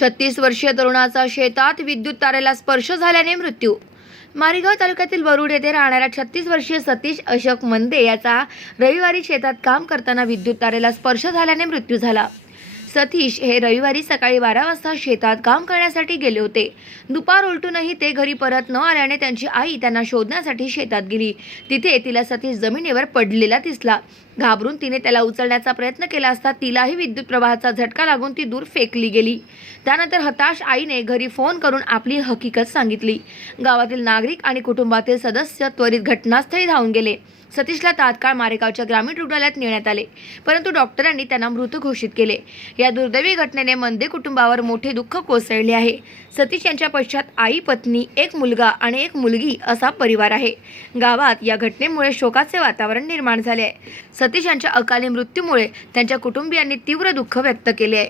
छत्तीस वर्षीय तरुणाचा शेतात विद्युत तारेला स्पर्श झाल्याने मृत्यू. मारेगाव तालुक्यातील वरुड येथे राहणाऱ्या छत्तीस वर्षीय सतीश अशोक मंदे याचा रविवारी शेतात काम करताना विद्युत तारेला स्पर्श झाल्याने मृत्यू झाला. सतीश हे रविवारी सकाळी बारा वाजता शेतात काम करण्यासाठी गेले होते. दुपार उलटूनही ते घरी परत न आल्याने त्यांची आई त्यांना शोधण्यासाठी शेतात गेली. तिथे तिला सतीश जमिनीवर पडलेला दिसला. घाबरून तिने त्याला उचलण्याचा प्रयत्न केला असता तिलाही विद्युत प्रवाहाचा झटका लागून ती दूर फेकली गेली. त्यानंतर हताश आईने घरी फोन करून आपली हकीकत सांगितली. गावातील नागरिक आणि कुटुंबातील सदस्य त्वरित घटनास्थळी धावून गेले. सतीशला तात्काळ मारेगावच्या ग्रामीण रुग्णालयात नेण्यात आले. परंतु डॉक्टरांनी त्यांना मृत घोषित केले. या दुर्दैवी घटनेने मंदे कुटुंबावर मोठे दुःख कोसळले आहे. सतीश यांच्या पश्चात आई पत्नी एक मुलगा आणि एक मुलगी असा परिवार आहे. गावात या घटनेमुळे शोकाचे वातावरण निर्माण झाले आहे. सतीश यांच्या अकाली मृत्यूमुळे त्यांच्या कुटुंबियांनी तीव्र दुःख व्यक्त केले आहे.